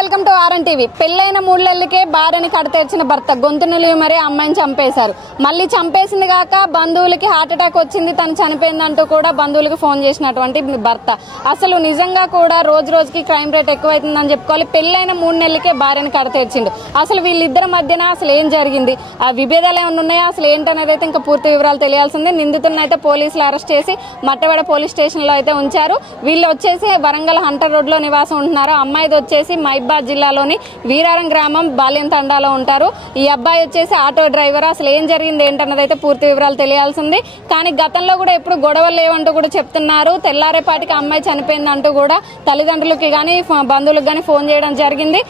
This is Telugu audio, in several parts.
Welcome to RN TV. పెళ్లైన 3 నెలలకే భార్యని కడతేర్చిన భర్త గొంతు నిలివి మరీ అమ్మాయిని చంపేశారు. మళ్ళీ చంపేసింది కాక బంధువులకి హార్ట్ అటాక్ వచ్చింది, తను చనిపోయిందంటూ కూడా బంధువులకు ఫోన్ చేసినటువంటి భర్త. అసలు నిజంగా కూడా రోజు రోజుకి క్రైమ్ రేట్ ఎక్కువైతుందని చెప్పుకోవాలి. పెళ్లైన 3 నెలలకే భార్యని కడతేర్చిండు. అసలు వీళ్ళిద్దరి మధ్యన అసలు ఏం జరిగింది, ఆ విభేదాలు ఏమైనా ఉన్నాయా, అసలు ఏంటనేది అయితే ఇంకా పూర్తి వివరాలు తెలియాల్సిందే. నిందితులను అయితే పోలీసులు అరెస్ట్ చేసి మట్టవాడ పోలీస్ స్టేషన్ లో అయితే ఉంచారు. వీళ్ళు వచ్చేసి వరంగల్ హంటర్ రోడ్ లో నివాసం ఉంటున్నారు. అమ్మాయిది వచ్చేసి మైబాద్ జిల్లాలోని వీరారం గ్రామం బాల్యం తండాలో ఉంటారు. ఈ అబ్బాయి వచ్చేసి ఆటో డ్రైవర్. అసలు ఏం జరిగింది ఏంటన్నది అయితే పూర్తి వివరాలు తెలియాల్సింది. కానీ గతంలో కూడా ఎప్పుడు గొడవలు లేవంటూ కూడా చెప్తున్నారు. తెల్లారేపాటికి అమ్మాయి చనిపోయింది అంటూ కూడా తల్లిదండ్రులకి గానీ బంధువులకు గానీ ఫోన్ చేయడం జరిగింది.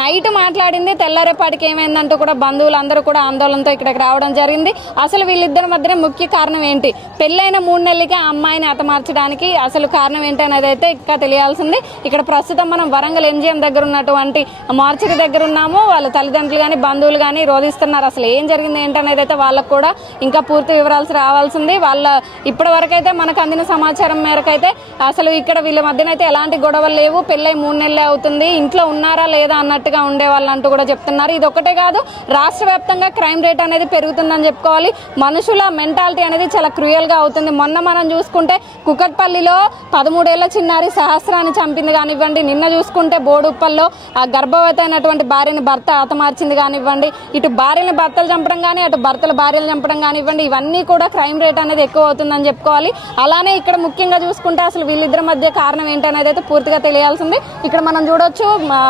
నైట్ మాట్లాడింది, తెల్లారేపాటికి ఏమైందంటూ కూడా బంధువులందరూ కూడా ఆందోళనతో ఇక్కడికి రావడం జరిగింది. అసలు వీళ్ళిద్దరి మధ్య ముఖ్య కారణం ఏంటి, పెళ్లైన 3 నెలలకి ఆ అమ్మాయిని హతమార్చడానికి అసలు కారణం ఏంటి అనేది అయితే ఇంకా తెలియాల్సింది. ఇక్కడ ప్రస్తుతం మనం వరంగల్ ఎంజిఎం దగ్గర ఉన్నటువంటి మార్చరీ దగ్గర ఉన్నాము. వాళ్ళ తల్లిదండ్రులు గానీ బంధువులు గానీ రోధిస్తున్నారు. అసలు ఏం జరిగింది ఏంటనేది అయితే వాళ్ళకు కూడా ఇంకా పూర్తి వివరాలు రావాల్సింది. వాళ్ళ ఇప్పటి వరకు అయితే మనకు అందిన సమాచారం మేరకు అయితే అసలు ఇక్కడ వీళ్ళ మధ్యన అయితే ఎలాంటి గొడవలు లేవు, పెళ్లై 3 నెలలే అవుతుంది, ఇంట్లో ఉన్నారా లేదా అన్నట్టుగా ఉండేవాళ్ళు అంటూ కూడా చెప్తున్నారు. ఇది ఒకటే కాదు, రాష్ట్ర వ్యాప్తంగా క్రైమ్ రేట్ అనేది పెరుగుతుందని చెప్పుకోవాలి. మనుషుల మెంటాలిటీ అనేది చాలా క్రూయల్ గా అవుతుంది. మొన్న మనం చూసుకుంటే కుకట్పల్లిలో 13 ఏళ్ల చిన్నారి సహస్రాన్ని చంపింది కానివ్వండి, నిన్న చూసుకుంటే బోడుప్పల్లో ఆ గర్భవతి అయినటువంటి భార్యని భర్త హతమార్చింది కానివ్వండి, ఇటు భార్యని భర్తలు చంపడం కానీ అటు భర్తల భార్యలు చంపడం కానివ్వండి, ఇవన్నీ కూడా క్రైమ్ రేట్ అనేది ఎక్కువ అవుతుందని చెప్పుకోవాలి. అలానే ఇక్కడ ముఖ్యంగా చూసుకుంటే అసలు వీళ్ళిద్దరి మధ్య కారణం ఏంటనేది అయితే పూర్తిగా తెలియాల్సింది. ఇక్కడ మనం చూడొచ్చు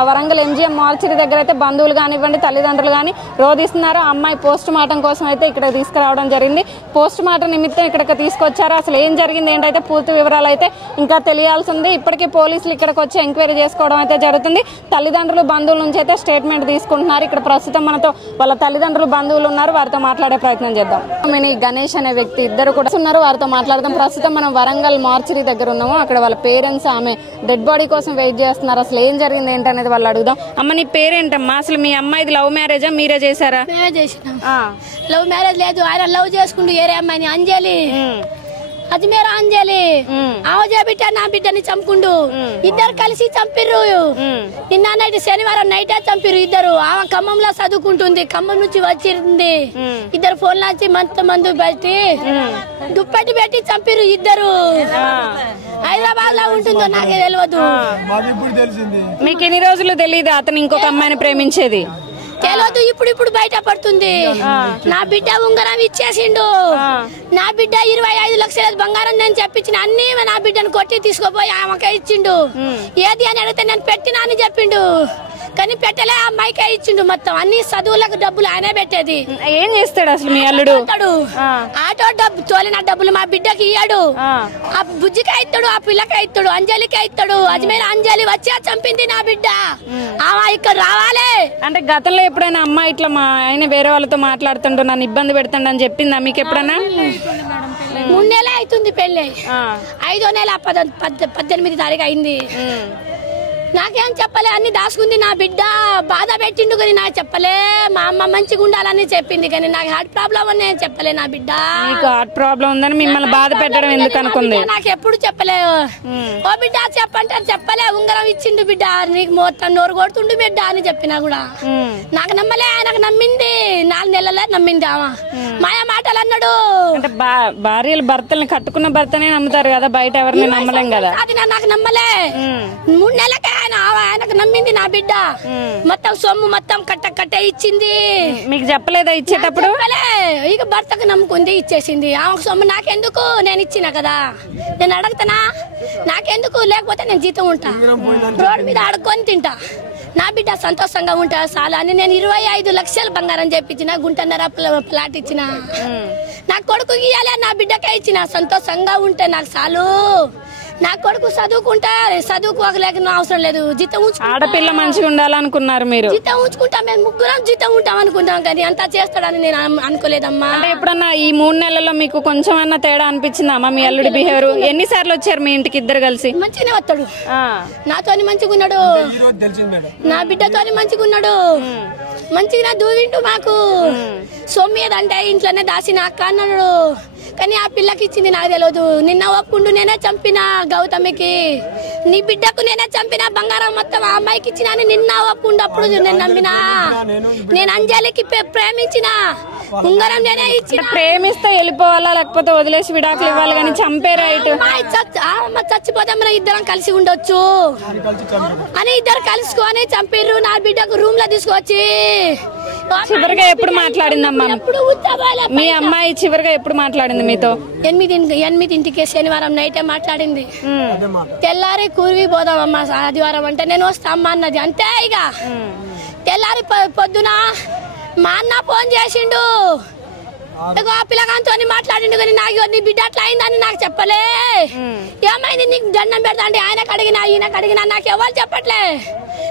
వరంగల్ ఎంజిఎం మార్చరీ దగ్గర అయితే బంధువులు కానివ్వండి తల్లిదండ్రులు కానీ రోధిస్తున్నారు. అమ్మాయి పోస్ట్ మార్టం కోసం అయితే ఇక్కడ తీసుకురావడం జరిగింది. పోస్ట్ మార్టం నిమిత్తం ఇక్కడికి తీసుకొచ్చారు. అసలు ఏం జరిగింది ఏంటైతే పూర్తి వివరాలు అయితే ఇంకా తెలియాల్సింది. ఇప్పటికీ పోలీసులు ఇక్కడికి వచ్చి ఎంక్వైరీ చేసుకోవడం అయితే జరుగుతుంది. తల్లిదండ్రులు బంధువుల నుంచి అయితే స్టేట్మెంట్ తీసుకుంటున్నారు. ఇక్కడ ప్రస్తుతం మనతో వాళ్ళ తల్లిదండ్రులు బంధువులు ఉన్నారు, వారితో మాట్లాడే ప్రయత్నం చేద్దాం. గణేష్ అనే వ్యక్తి ఇద్దరు కూడా ఉన్నారు, వారితో మాట్లాడదాం. ప్రస్తుతం మనం వరంగల్ మార్చరీ దగ్గర ఉన్నాము. అక్కడ వాళ్ళ పేరెంట్స్ ఆమె డెడ్ బాడీ కోసం వెయిట్ చేస్తున్నారు. అసలు ఏం జరిగింది ఏంటనేది వాళ్ళు అడుగుదాం. అమ్మ, నీ పేరేంటమ్మా? అసలు మీ అమ్మాయిది లవ్ మ్యారేజా, మీరే చేశారా? మేమే చేసినాం. లవ్ మ్యారేజ్ లేదు, ఆయన లవ్ చేసుకుంటూ ఏరే అమ్మాయిని అంజలి, అది మేర అంజలి ఆమె బిడ్డ నా బిడ్డని చంపుకుండు. ఇద్దరు కలిసి చంపిర్రు. నిన్న నైట్ శనివారం నైట్ చంపిర్రు ఇద్దరు. ఆమె ఖమ్మంలో చదువుకుంటుంది, ఖమ్మం నుంచి వచ్చింది. ఇద్దరు ఫోన్ నుంచి మందు పెట్టి దుప్పటి పెట్టి చంపిర్రు ఇద్దరు. హైదరాబాద్ లో ఉంటుందో నాకే తెలియదు. మీకు ఎన్ని రోజులు తెలియదు అతను ఇంకొక అమ్మాయిని ప్రేమించేది? తెలియదు, ఇప్పుడు బయట పడుతుంది. నా బిడ్డ ఉంగరం ఇచ్చేసిండు. నా బిడ్డ 25 లక్షల బంగారం నేను చెప్పించిన అన్ని నా బిడ్డను కొట్టి తీసుకుపోయి ఆమెకే ఇచ్చిండు. ఏది అని అడిగితే నేను పెట్టినా అని చెప్పిండు, కానీ పెట్టలే, అమ్మాయికే ఇచ్చిండు. మొత్తం అన్ని చదువులకు డబ్బులు ఆయనే పెట్టేది. ఏం చేస్తాడు అసలు మీ అల్లుడు? ఆటో డబ్బు తోలిన డబ్బులు మా బిడ్డకి ఇయ్యాడు. ఆ బుజ్జికే ఇస్తాడు, ఆ పిల్లకే ఇస్తాడు, అంజలికే ఇస్తాడు. అజ్మీర్ అంజలి వచ్చి చంపింది నా బిడ్డ. ఆమె ఇక్కడ రావాలి. అంటే గతంలో ఎప్పుడైనా అమ్మ ఇట్లా మా ఆయన వేరే వాళ్ళతో మాట్లాడుతుంటూ నన్ను ఇబ్బంది పెడుతుండ అని చెప్పిందా మీకు ఎప్పుడైనా? 3 నెలలే అవుతుంది పెళ్లి. 5వ నెల 18 తారీఖు అయింది. నాకేం చెప్పలే, అన్ని దాచుకుంది. నా బిడ్డ బాధ పెట్టిండు కానీ నాకు చెప్పలే. మా అమ్మ మంచిగా ఉండాలని చెప్పింది కానీ నాకు హార్ట్ ప్రాబ్లం అని చెప్పలే. నా బిడ్డ మీకు హార్ట్ ప్రాబ్లం ఉందని మిమ్మల్ని బాధ పెట్టడం ఎందుకు అనుకుంది? నాకు ఎప్పుడు చెప్పలే. ఓ బిడ్డ చెప్పంటే చెప్పలే. ఉంగరం ఇచ్చిండు బిడ్డ, నీకు మొత్తం నోరు కొడుతుండు బిడ్డ అని చెప్పినా కూడా నాకు నమ్మలే. ఆయనకు నమ్మింది, 4 నెలలే నమ్మింది. ఆమె మాయ మాటలు అన్నాడు. అంటే భార్యలు భర్తల్ని కట్టుకున్న భర్తనే నమ్ముతారు కదా, బయట ఎవరిని నమ్మలేం కదా. అది నాకు నమ్మలే. 3 నెలలకే ఆయనకు నమ్మింది నా బిడ్డ. మొత్తం సొమ్ము మొత్తం కట్ట ఇచ్చింది. మీకు చెప్పలేదా ఇచ్చేటప్పుడు? ఇక భర్తకు నమ్ముకుంది, ఇచ్చేసింది. ఆమెకు సొమ్ము నాకెందుకు, నేను ఇచ్చిన కదా, నేను అడుగుతానా? నాకెందుకు, లేకపోతే నేను జీతం ఉంటా, రోడ్డు మీద అడుక్కొని తింటా. నా బిడ్డ సంతోషంగా ఉంటా చాలా అని నేను 25 లక్షల బంగారం చెప్పించిన, గుంటన్నర ప్లాట్ ఇచ్చిన. నా కొడుకు ఇయ్యాలి, నా బిడ్డకే ఇచ్చిన. సంతోషంగా ఉంటే నాకు చాలు. నా కొడుకు చదువుకుంటా, చదువుకోలేక అవసరం లేదు. జీతం ఆడపిల్ల మంచిగా ఉండాలనుకున్నారు మీరు? జీతం ఉంచుకుంటాం, మేము ముగ్గురం జీతం ఉంటాం అనుకుంటాం, కానీ అంతా చేస్తాడని నేను అనుకోలేదమ్మా. అంటే ఎప్పుడన్నా ఈ 3 నెలల్లో మీకు కొంచెం అన్నా తేడా అనిపించిందమ్మా మీ అల్లుడి బిహేవియర్? ఎన్నిసార్లు వచ్చారు మీ ఇంటికి ఇద్దరు కలిసి? మంచిగానే వస్తాడు, నాతోని మంచిగా ఉన్నాడు, నా బిడ్డతోని మంచిగా ఉన్నాడు, మంచిగా దూవిండు. మాకు సొమ్మేదంటే ఇంట్లోనే దాసిన అక్క అన్నాడు. కానీ ఆ పిల్లకి ఇచ్చింది నాకు తెలియదు. నిన్న ఒప్పుకుంటూ నేనే చంపిన గౌతమికి, నీ బిడ్డకు నేనే చంపిన, బంగారం మొత్తం ఆ అమ్మాయికి ఇచ్చిన అని నిన్న ఒప్పుకుంటప్పుడు నేను నమ్మినా. నేను అంజలికి ప్రేమించిన ఉంగరం నేనే ఇచ్చిన. ప్రేమిస్తే వెళ్ళిపోవాలా లేకపోతే వదిలేసి విడాకులు ఇవ్వాలి కానీ చంపే రైట్? చచ్చిపోతే మనం ఇద్దరం కలిసి ఉండొచ్చు అని ఇద్దరు కలుసుకొని చంపిర్రు. నా బిడ్డకు రూమ్ లో తీసుకొచ్చి చివరిగా ఎప్పుడు మాట్లాడిందమ్మా మీ అమ్మాయి? చివరిగా ఎప్పుడు మాట్లాడింది మీతో? 8 శనివారం నైటే మాట్లాడింది. తెల్లారి కూర్వి పోదామమ్మా ఆదివారం అంటే నేను వస్తా అమ్మా అన్నది. అంతే ఇక తెల్లారి పొద్దున మా అన్న ఫోన్ చేసిండు, ఆ పిల్లగాంతో మాట్లాడిండు కానీ నాకు నీ బిడ్డ అట్లా అయిందని నాకు చెప్పలే. ఏమైంది నీకు దండం పెడతా అంటే ఆయనకు అడిగినా ఈయనకు అడిగినా నాకు ఎవరు చెప్పట్లే,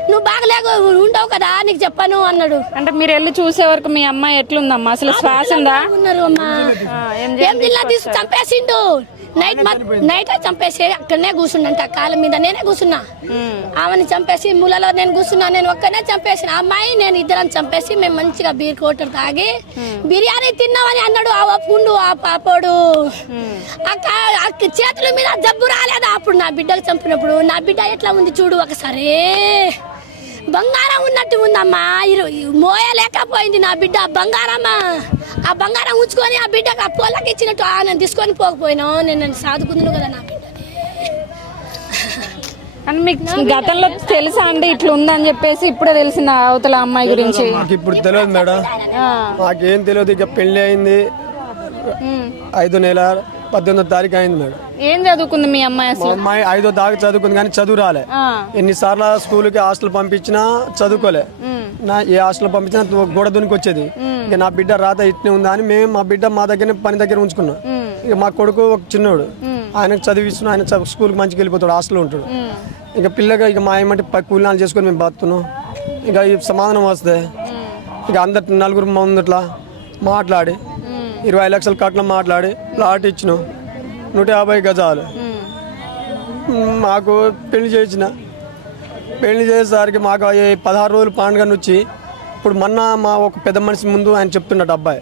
నువ్వు బాగలేక ఉండవు కదా నీకు చెప్పను అన్నాడు. అంటే మీరు వెళ్ళి చూసే వరకు మీ అమ్మాయి ఎట్లుందమ్మా? అసలు శ్వాస ఉందా? ఉన్నారు అమ్మా, ఏం జిల్లా తీసి చంపేసిండు. నైట్ చంపేసి అక్కడనే కూర్చుండంట, కాళ్ళ మీద నేనే కూర్చున్నా. ఆమెని చంపేసి మూలలో నేను కూర్చున్నా, నేను ఒక్కనే చంపేసిన. అమ్మాయి నేను ఇద్దరం చంపేసి మేము మంచిగా బీర్ కోటర్ తాగి బిర్యానీ తిన్నామని అన్నాడు. ఆ ఒప్పుండు ఆ పాపోడు చేతుల మీద జబ్బు రాలేదా అప్పుడు నా బిడ్డకు చంపినప్పుడు? నా బిడ్డ ఎట్లా ఉంది చూడు ఒకసారి, బంగారం ఉన్నట్టు ఉందమ్మా, మోయలేకపోయింది నా బిడ్డ బంగారమ్మా. ఆ బంగారం ఉంచుకొని ఆ బిడ్డకు ఆ పొలకి ఇచ్చినట్టు నేను తీసుకొని పోకపోయినా నేను సాదుకుందును కదా నా బిడ్డని. అని మీకు గతంలో తెలుసా అండి ఇట్లా ఉందని చెప్పేసి? ఇప్పుడే తెలిసిన అవతల అమ్మాయి గురించి? ఇప్పుడు తెలియదు మేడం, నాకేం తెలియదు. ఇక పెళ్లి అయింది 5వ నెల 18వ తారీఖు అయింది మేడం. ఏం చదువుకుంది మీ అమ్మాయి? అసలు అమ్మాయి 5వ దాకా చదువుకుంది కానీ చదువు రాలే. ఎన్నిసార్లు స్కూల్కి హాస్టల్ పంపించినా చదువుకోలే. నా ఏ హాస్టల్ పంపించినా గోడ దునికి వచ్చేది. ఇక నా బిడ్డ రాత ఇట్నే ఉందా అని మేము మా బిడ్డ మా దగ్గర పని దగ్గర ఉంచుకున్నాం. ఇక మా కొడుకు ఒక చిన్నోడు, ఆయనకు చదివిస్తున్నాం, ఆయన స్కూల్కి మంచిగా వెళ్ళిపోతాడు, హాస్టల్లో ఉంటాడు. ఇక పిల్లగా ఇక మా ఏమంటే కూలినాలు చేసుకొని మేము బతున్నాం. ఇక ఈ సమాధానం వస్తే ఇక అందరు నలుగురు ముందట్లా మాట్లాడి 20 లక్షల కట్నం మాట్లాడి ప్లాట్ ఇచ్చినాం, 150 గజాలు. మాకు పెళ్లి చేసిన, పెళ్లి చేసేసరికి మాకు 16 రోజులు పండుగ నుంచి ఇప్పుడు మొన్న మా ఒక పెద్ద మనిషి ముందు ఆయన చెప్తున్నట్టు అబ్బాయి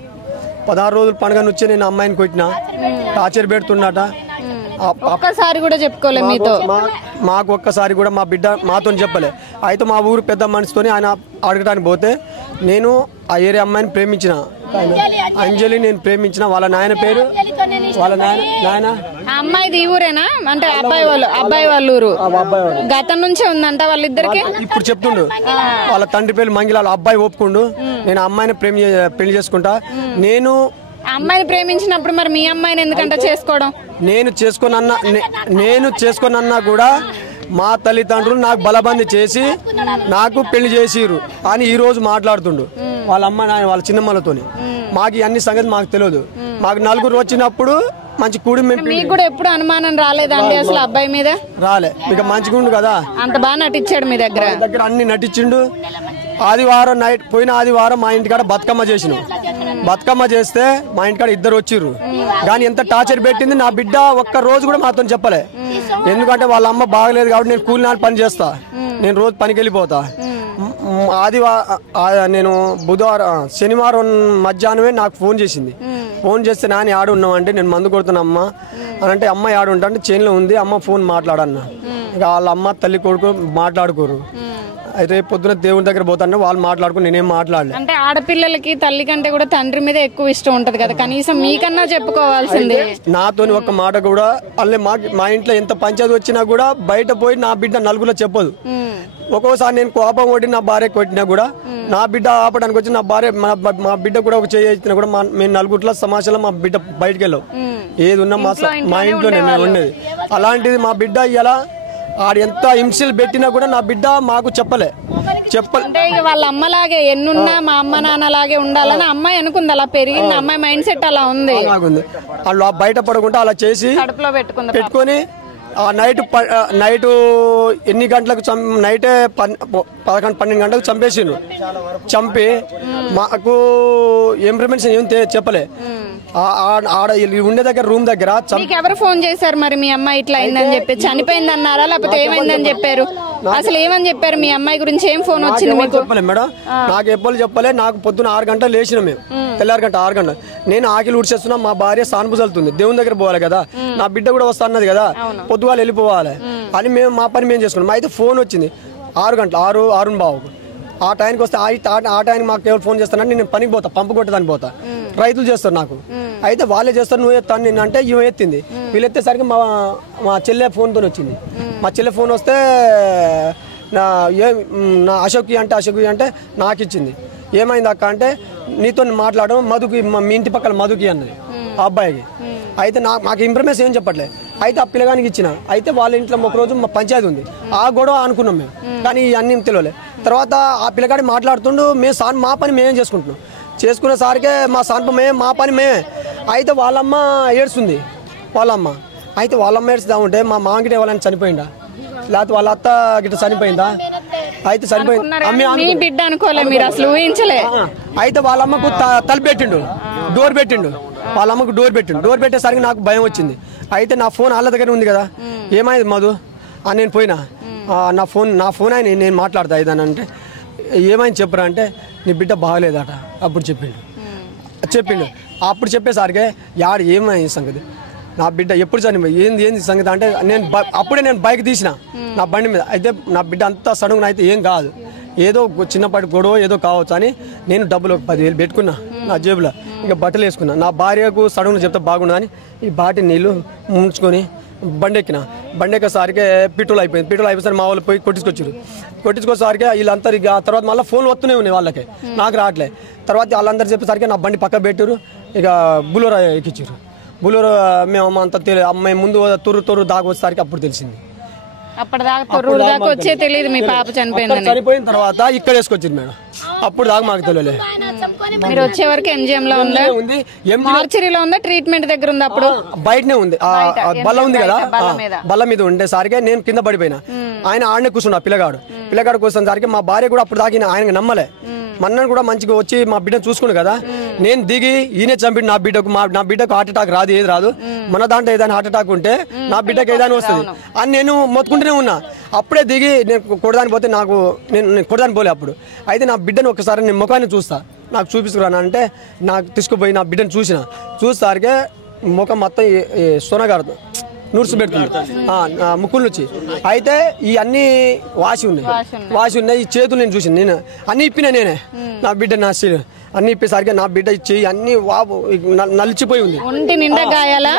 16 రోజులు పండుగ నుంచి నేను అమ్మాయిని కొట్టినా, టార్చర్ పెడుతున్నట. ఒక్కసారి కూడా చెప్పుకోలే మీతో? మాకు ఒక్కసారి కూడా మా బిడ్డ మాతో చెప్పలే. అయితే మా ఊరు పెద్ద మనిషితో ఆయన అడగడానికి పోతే నేను ఆ ఏరియా అమ్మాయిని ప్రేమించిన, అంజలి నేను ప్రేమించిన. వాళ్ళ నాయన పేరు వాళ్ళ నాయన అమ్మాయిది ఈ ఊరేనా? అంటే అబ్బాయి వాళ్ళ ఊరు గతం నుంచే ఉందంట వాళ్ళిద్దరికి. ఇప్పుడు చెప్తుండు వాళ్ళ తండ్రి పేరు మంగిలాల. అబ్బాయి ఒప్పుకుండు నేను అమ్మాయిని పెళ్లి చేసుకుంటా. నేను అమ్మాయిని ప్రేమించినప్పుడు మరి మీ అమ్మాయిని ఎందుకంటే చేసుకోవడం? నేను చేసుకోనన్నా కూడా మా తల్లిదండ్రులు నాకు బలబంది చేసి నాకు పెళ్లి చేసిరు అని ఈ రోజు మాట్లాడుతుండు వాళ్ళ అమ్మ నాయన వాళ్ళ చిన్నమ్మలతోని. మాకు అన్ని సంగతి మాకు తెలియదు. మాకు నలుగురు వచ్చినప్పుడు మంచి కూడి మీకు కూడా ఎప్పుడు అనుమానం రాలేదండి అసలు అబ్బాయి మీద? రాలే. ఇక మంచిగా ఉండు కదా, అంత బాగా నటించాడు మీ దగ్గర అన్ని నటించిండు. ఆదివారం నైట్ పోయిన ఆదివారం మా ఇంటికాడ బతుకమ్మ చేసినాం. బతుకమ్మ చేస్తే మా ఇంటికాడ ఇద్దరు వచ్చిర్రు. కానీ ఎంత టార్చర్ పెట్టింది నా బిడ్డ ఒక్క రోజు కూడా మాతో చెప్పలే. ఎందుకంటే వాళ్ళ అమ్మ బాగలేదు కాబట్టి నేను కూలినాడు పని చేస్తా, నేను రోజు పనికి వెళ్ళిపోతా. నేను శనివారం మధ్యాహ్నమే నాకు ఫోన్ చేసింది. ఫోన్ చేస్తే నాని ఆడు ఉన్నావు అంటే నేను మందు కొడుతున్నా అమ్మ అని అంటే అమ్మాయి ఆడు ఉంటా అంటే చేనులో ఉంది అమ్మ ఫోన్ మాట్లాడన్న. ఇక వాళ్ళ అమ్మ తల్లి కొడుకు మాట్లాడుకోరు. అయితే పొద్దున దేవుని దగ్గర పోతాను వాళ్ళు మాట్లాడుకుని నేనేం మాట్లాడలే. అంటే ఆడపిల్లలకి తల్లి కంటే కూడా తండ్రి మీద ఎక్కువ ఇష్టం ఉంటది కదా, కనీసం మీకన్నా చెప్పుకోవాల్సింది. నాతోని ఒక్క మాట కూడా అల్లే మా ఇంట్లో ఎంత పంచాయతీ వచ్చినా కూడా బయట పోయి నా బిడ్డ నలుగులో చెప్పదు. ఒక్కోసారి నేను కోపం కొట్టి నా భార్య కొట్టినా కూడా నా బిడ్డ ఆపడానికి వచ్చి నా భార్య మా బిడ్డ కూడా ఒక చేయించినా కూడా మేము నలుగురిలో సమాచారం మా బిడ్డ బయటకు వెళ్ళావు. ఏది ఉన్నా మా ఇంట్లోనే ఉండేది. అలాంటిది మా బిడ్డ ఇలా ఆడు ఎంత హింసలు పెట్టినా కూడా నా బిడ్డ మాకు చెప్పలే. అంటే వాళ్ళ అమ్మలాగే ఎన్నున్నా మా అమ్మ నాన్నలాగే ఉండాలని అమ్మాయి అనుకుంది. అలా పెరిగింది అమ్మాయి మైండ్ సెట్ అలా ఉంది. వాళ్ళు బయట పడకుండా అలా చేసి కడుపులో పెట్టుకొని నైట్ ఎన్ని గంటలకు నైటే 11-12 గంటలకు చంపేసిండ్రు. చంపి మాకు ఏం ప్రివెన్షన్ ఏం చెప్పలే. ఆడ ఉండే దగ్గర రూమ్ దగ్గర ఎవరు ఫోన్ చేశారు మరి? మీ అమ్మాయి ఇట్లా అయిందని చెప్పి చనిపోయింది అన్నారా లేకపోతే ఏమైందని చెప్పారు? అసలు ఏమని చెప్పారు మీ అమ్మాయి గురించి? ఏం ఫోన్ వచ్చింది మీకు? చెప్పలే మేడం, నాకు ఎప్పుడు చెప్పలే. నాకు పొద్దున 6 గంటలు లేచిన మేము, తెల్లారి గంట 6 గంటలు నేను ఆకిలి ఊడ్చేస్తున్నా. మా భార్య సానుపు చల్లుతుంది, దేవుని దగ్గర పోవాలి కదా, నా బిడ్డ కూడా వస్తా అన్నది కదా, పొద్దుగాలు వెళ్ళిపోవాలి అని మేము మా పని మేము చేసుకున్నాం. అయితే ఫోన్ వచ్చింది 6 గంటలు 6:15 ఆ టైంకి వస్తే ఆ టైంకి మాకు ఎవరు ఫోన్ చేస్తానంటే నేను పనికి పోతా, పంపు కొట్టడానికి పోతా. రైతులు చేస్తారు నాకు, అయితే వాళ్ళే చేస్తారు, నువ్వు ఎత్తాను నేను అంటే ఇవి ఎత్తింది. వీళ్ళు ఎత్తేసరికి మా చెల్లె ఫోన్తో వచ్చింది. మా చెల్లె ఫోన్ వస్తే నా అశోక్ అంటే నాకు ఇచ్చింది. ఏమైంది అక్క అంటే నీతో మాట్లాడడం మధుకి, మీ ఇంటి పక్కల మధుకి అన్నది ఆ అబ్బాయికి. అయితే మాకు ఇన్ఫర్మేషన్ ఏం చెప్పట్లేదు. అయితే ఆ పిల్లగానికి ఇచ్చిన. అయితే వాళ్ళ ఇంట్లో ఒక రోజు మా పంచాయతీ ఉంది, ఆ గొడవ అనుకున్నాం మేము, కానీ అన్నీ తెలియలే. తర్వాత ఆ పిల్లగాడి మాట్లాడుతుండు, మేము మా పని మేమేం చేసుకుంటున్నాం, చేసుకునే సారికే మా పని మేమే. అయితే వాళ్ళమ్మ ఏడుస్తుంది, వాళ్ళమ్మ. అయితే వాళ్ళమ్మ ఏడుస్తా ఉంటే మా మామగిட்ட ఎవరైనా చనిపోయిందా, లేకపోతే వాళ్ళ అత్త గిట్ట చనిపోయిందా? అయితే చనిపోయింది బిడ్డ అనుకోలే మీరు, అసలు ఊహించలే. అయితే వాళ్ళ అమ్మకు తలుపు పెట్టిండు, డోర్ పెట్టిండు, వాళ్ళ అమ్మకు డోర్ పెట్టేసరికి నాకు భయం వచ్చింది. అయితే నా ఫోన్ వాళ్ళ దగ్గర ఉంది కదా, ఏమైంది మధు అని నేను పోయినా, నా ఫోన్ ఆయన నేను మాట్లాడతా ఇదని అంటే ఏమైంది చెప్పురా అంటే నీ బిడ్డ బాగలేదట అప్పుడు చెప్పిండు. అప్పుడు చెప్పేసరికి ఏమైంది సంగతి, నా బిడ్డ ఎప్పుడు చనిపోయి ఏంది సంగతి అంటే అప్పుడే నేను బైక్ తీసిన నా బండి మీద. అయితే నా బిడ్డ అంతా సడన్గా అయితే ఏం కాదు, ఏదో చిన్నపాటి గొడవ ఏదో కావచ్చు అని నేను డబ్బులు 10,000 పెట్టుకున్నా నా జేబులో, ఇంకా బట్టలు వేసుకున్నా. నా భార్యకు సడన్గా చెప్తే బాగుండదు అని ఈ బాటి నీళ్ళు ముంచుకొని బండి ఎక్కేసరికి పెట్రోల్ అయిపోయింది. మా వాళ్ళు పోయి కొట్టించుకోసరికి వీళ్ళంతా ఇక తర్వాత మళ్ళీ ఫోన్ వస్తూనే ఉన్నాయి వాళ్ళకి, నాకు రావట్లే. తర్వాత వాళ్ళందరూ చెప్పేసరికి నా బండి పక్క పెట్టారు, ఇక బులోరా ఎక్కించారు. బులోరా మేము అంత అమ్మాయి ముందు తొర్రు దాకా వచ్చేసరికి అప్పుడు తెలిసింది. అప్పటిదాకా వచ్చే తెలియదు మీ పాప చనిపోయిన తర్వాత ఇక్కడ వేసుకొచ్చింది మేడం, అప్పుడు దాకా మాకు తెలియలేదు. మీరు వచ్చే వరకు ఎంజిఎం లో ఉందా, మార్చరీలో ఉందా, ట్రీట్మెంట్ దగ్గర ఉంది? అప్పుడు బయటనే ఉంది, బల్ల ఉంది కదా, బల్ల మీద ఉండేసరికి నేను కింద పడిపోయినా. ఆయన ఆడనే కూర్చున్నా, పిల్లగాడు కూర్చున్న సరికి మా భార్య కూడా అప్పుడు దాకా ఆయన నమ్మలే. మన్నను కూడా మంచిగా వచ్చి మా బిడ్డను చూసుకున్నాడు కదా, నేను దిగి ఈయనే చంపిడు నా బిడ్డకు హార్ట్ అటాక్ రాదు, ఏది రాదు, మన దాంట్లో ఏదైనా హార్ట్ అటాక్ ఉంటే నా బిడ్డకు ఏదైనా వస్తుంది అని నేను మొత్తుకుంటూనే ఉన్నా. అప్పుడే దిగి నేను కొడదానికి పోతే నేను కొడదానికి పోలే అప్పుడు. అయితే నా బిడ్డను ఒకసారి నేను ముఖాన్ని చూస్తా, నాకు చూపిస్తుకురాను అంటే నాకు తీసుకుపోయి నా బిడ్డను చూసేసరికి ముఖం మొత్తం సొనగారు నూర్సు పెడుతుంది ముక్కుల నుంచి. అయితే ఈ అన్ని వాసి ఉన్నాయి. ఈ చేతులు నేను చూసింది, నేను అన్ని ఇప్పినా నేనే, నా బిడ్డ నా అన్ని ఇప్పేసరికి నా బిడ్డ ఇచ్చేయి అన్ని నలిచిపోయి ఉంది.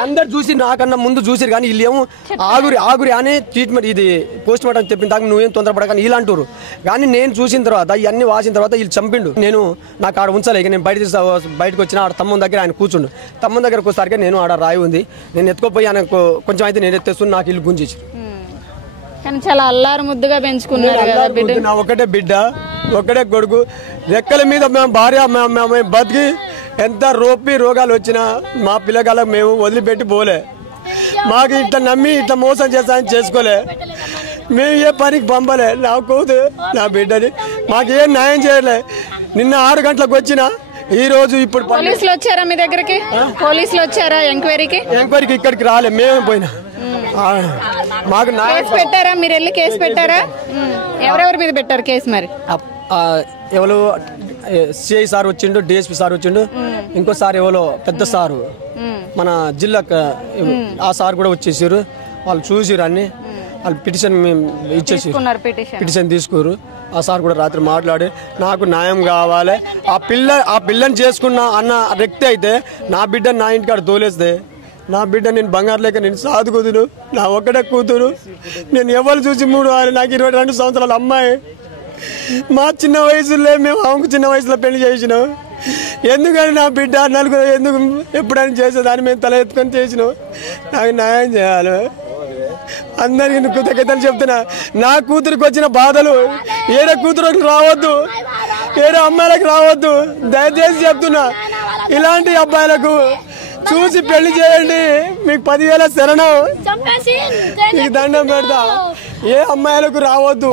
అందరు చూసి నాకన్నా ముందు చూసిరు, కానీ వీళ్ళు ఏమో ఆగురి అని ట్రీట్మెంట్ ఇది పోస్ట్ మార్టం చెప్పిన దాకా నువ్వేం తొందరపడకని వీళ్ళు అంటారు. కానీ నేను చూసిన తర్వాత ఇవన్నీ వాసిన తర్వాత వీళ్ళు చంపిండు. నేను నాకు ఆడ ఉంచాలి, ఇక నేను బయటకు వచ్చిన ఆడ తమ్ముని దగ్గర ఆయన కూర్చుండు. తమ్ముని దగ్గరకు వచ్చేసరికి నేను ఆడ రాయి ఉంది, నేను ఎత్తుకోపోయి ఆయన కొంచెం అయితే నేను ఎత్తేస్తున్నా, నాకు ఇల్లు గుంజేసారు. కానీ చాలా అల్లారు ముద్దుగా పెంచుకున్నారు. నా ఒకటే బిడ్డ, ఒకటే కొడుకు, రెక్కల మీద మేము భార్య మేము బతికి ఎంత రోగాలు వచ్చినా మా పిల్లగాళ్ళకి మేము వదిలిపెట్టి పోలే. మాకు ఇట్లా నమ్మి ఇట్లా మోసం చేస్తానని చేసుకోలే, మేము ఏ పనికి పంపలే. నా కూతురు నా బిడ్డని మాకేం న్యాయం చేయలే. నిన్న 6 గంటలకు వచ్చిన ఈ రోజు ఇప్పుడు పోలీసులు వచ్చారా మీ దగ్గరికి? పోలీసులు వచ్చారా ఎంక్వైరీకి? ఇక్కడికి రాలే, మేమే పోయినా. మాకు కేసు పెట్టారా? మీరు వెళ్ళి కేసు పెట్టారా? ఎవరెవరి మీద పెట్టారు కేసు? మరి ఎవరు సిఐ సార్ వచ్చిండు, డిఎస్పీ సార్ వచ్చిండు, ఇంకోసారి ఎవరో పెద్ద సారు మన జిల్లా ఆ సార్ కూడా వచ్చేసారు. వాళ్ళు చూసిరు అన్ని, వాళ్ళు పిటిషన్ ఇచ్చేసారు, పిటిషన్ తీసుకోరు. ఆ సార్ కూడా రాత్రి మాట్లాడి నాకు న్యాయం కావాలి, ఆ పిల్లని చేసుకున్న అన్న వ్యక్తి అయితే నా బిడ్డ నా ఇంటికాడ తోలేస్తే నా బిడ్డ నేను బంగారు లేక నేను సాదుకుదును, నా ఒక్కడే కూతురు, నేను ఎవరు చూసి 3 నాకు 22 సంవత్సరాల అమ్మాయి. మా చిన్న వయసులో మేము ఆమెకు చిన్న వయసులో పెళ్లి చేసినాం. ఎందుకని నా బిడ్డ నలుగురు ఎందుకు ఎప్పుడైనా చేసేదాన్ని మేము తల ఎత్తుకొని చేసినాం. నాకు న్యాయం చేయాలి. అందరికీ కృతజ్ఞతలు చెప్తున్నా. నా కూతురికి వచ్చిన బాధలు ఏరే కూతురికి రావద్దు, ఏరే అమ్మాయిలకు రావద్దు, దయచేసి చెప్తున్నా. ఇలాంటి అబ్బాయిలకు చూసి పెళ్లి చేయండి, మీకు 10,000 శరణం, మీకు దండం పెడతా. ఏ అమ్మాయిలకు రావద్దు.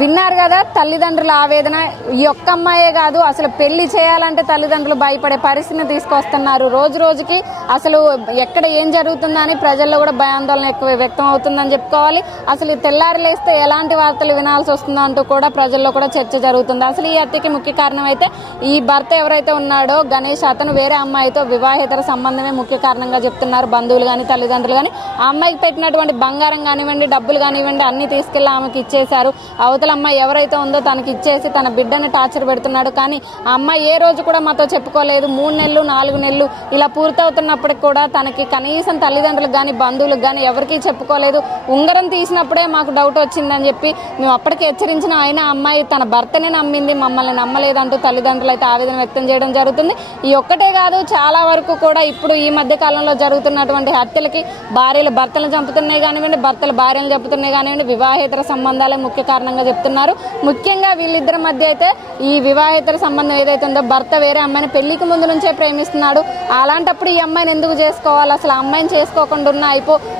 విన్నారు కదా తల్లిదండ్రుల ఆవేదన. ఈ ఒక్క అమ్మాయే కాదు, అసలు పెళ్లి చేయాలంటే తల్లిదండ్రులు భయపడే పరిస్థితిని తీసుకొస్తున్నారు. రోజు రోజుకి అసలు ఎక్కడ ఏం జరుగుతుందా అని ప్రజల్లో కూడా భయాందోళన ఎక్కువ వ్యక్తం అవుతుందని చెప్పుకోవాలి. అసలు తెల్లారి లేస్తే ఎలాంటి వార్తలు వినాల్సి వస్తుందో అంటూ కూడా ప్రజల్లో కూడా చర్చ జరుగుతుంది. అసలు ఈ హత్యకి ముఖ్య కారణం అయితే ఈ భర్త ఎవరైతే ఉన్నాడో గణేష్, అతను వేరే అమ్మాయితో వివాహేతర సంబంధమే ముఖ్య కారణంగా చెప్తున్నారు బంధువులు కానీ తల్లిదండ్రులు కానీ. ఆ అమ్మాయికి పెట్టినటువంటి బంగారం కానివ్వండి, డబ్బులు కానివ్వండి అన్ని తీసుకెళ్లి ఆమెకి ఇచ్చేశారు. అవతల అమ్మాయి ఎవరైతే ఉందో తనకి ఇచ్చేసి తన బిడ్డని టార్చర్ పెడుతున్నాడు. కానీ ఆ అమ్మాయి ఏ రోజు కూడా మాతో చెప్పుకోలేదు. 3 నెలలు 4 నెలలు ఇలా పూర్తవుతున్నప్పటికి కూడా తనకి కనీసం తల్లిదండ్రులకు కానీ బంధువులకు కానీ ఎవరికీ చెప్పుకోలేదు. ఉంగరం తీసినప్పుడే మాకు డౌట్ వచ్చిందని చెప్పి మేము అప్పటికి హెచ్చరించిన అయినా అమ్మాయి తన భర్తనే నమ్మింది, మమ్మల్ని నమ్మలేదంటూ తల్లిదండ్రులు అయితే ఆవేదన వ్యక్తం చేయడం జరుగుతుంది. ఈ ఒక్కటే కాదు, చాలా వరకు కూడా ఇప్పుడు ఈ మధ్య కాలంలో జరుగుతున్నటువంటి హత్యలకి భార్యలు భర్తలను చంపుతున్నాయి కానివ్వండి, భర్తలు భార్యలు చంపుతున్నాయి కానివ్వండి, వివాహేతర సంబంధాలే ముఖ్య కారణంగా చెప్తున్నారు. ముఖ్యంగా వీళ్ళిద్దరి మధ్య అయితే ఈ వివాహేతర సంబంధం ఏదైతే ఉందో భర్త వేరే అమ్మాయిని పెళ్లికి ముందు నుంచే ప్రేమిస్తున్నాడు. అలాంటప్పుడు ఈ అమ్మాయిని ఎందుకు చేసుకోవాలి? అసలు ఆ అమ్మాయిని చేసుకోకుండా ఉన్నా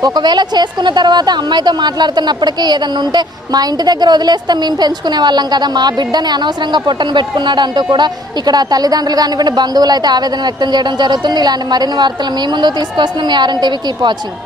ఒకవేళ చేసుకున్న తర్వాత అమ్మాయితో మాట్లాడుతున్నప్పటికీ ఏదన్నా ఉంటే మా ఇంటి దగ్గర వదిలేస్తే మేము పెంచుకునే వాళ్ళం కదా, మా బిడ్డని అనవసరంగా పొట్టను పెట్టుకున్నాడు అంటూ కూడా ఇక్కడ తల్లిదండ్రులు కానివ్వండి బంధువులు అయితే ఆవేదన వ్యక్తం చేయడం జరుగుతుంది. ఇలాంటి మరిన్ని వార్తలు మీ ముందు తీసుకొస్తున్నాం. మీ RN TV కీప్ వాచింగ్.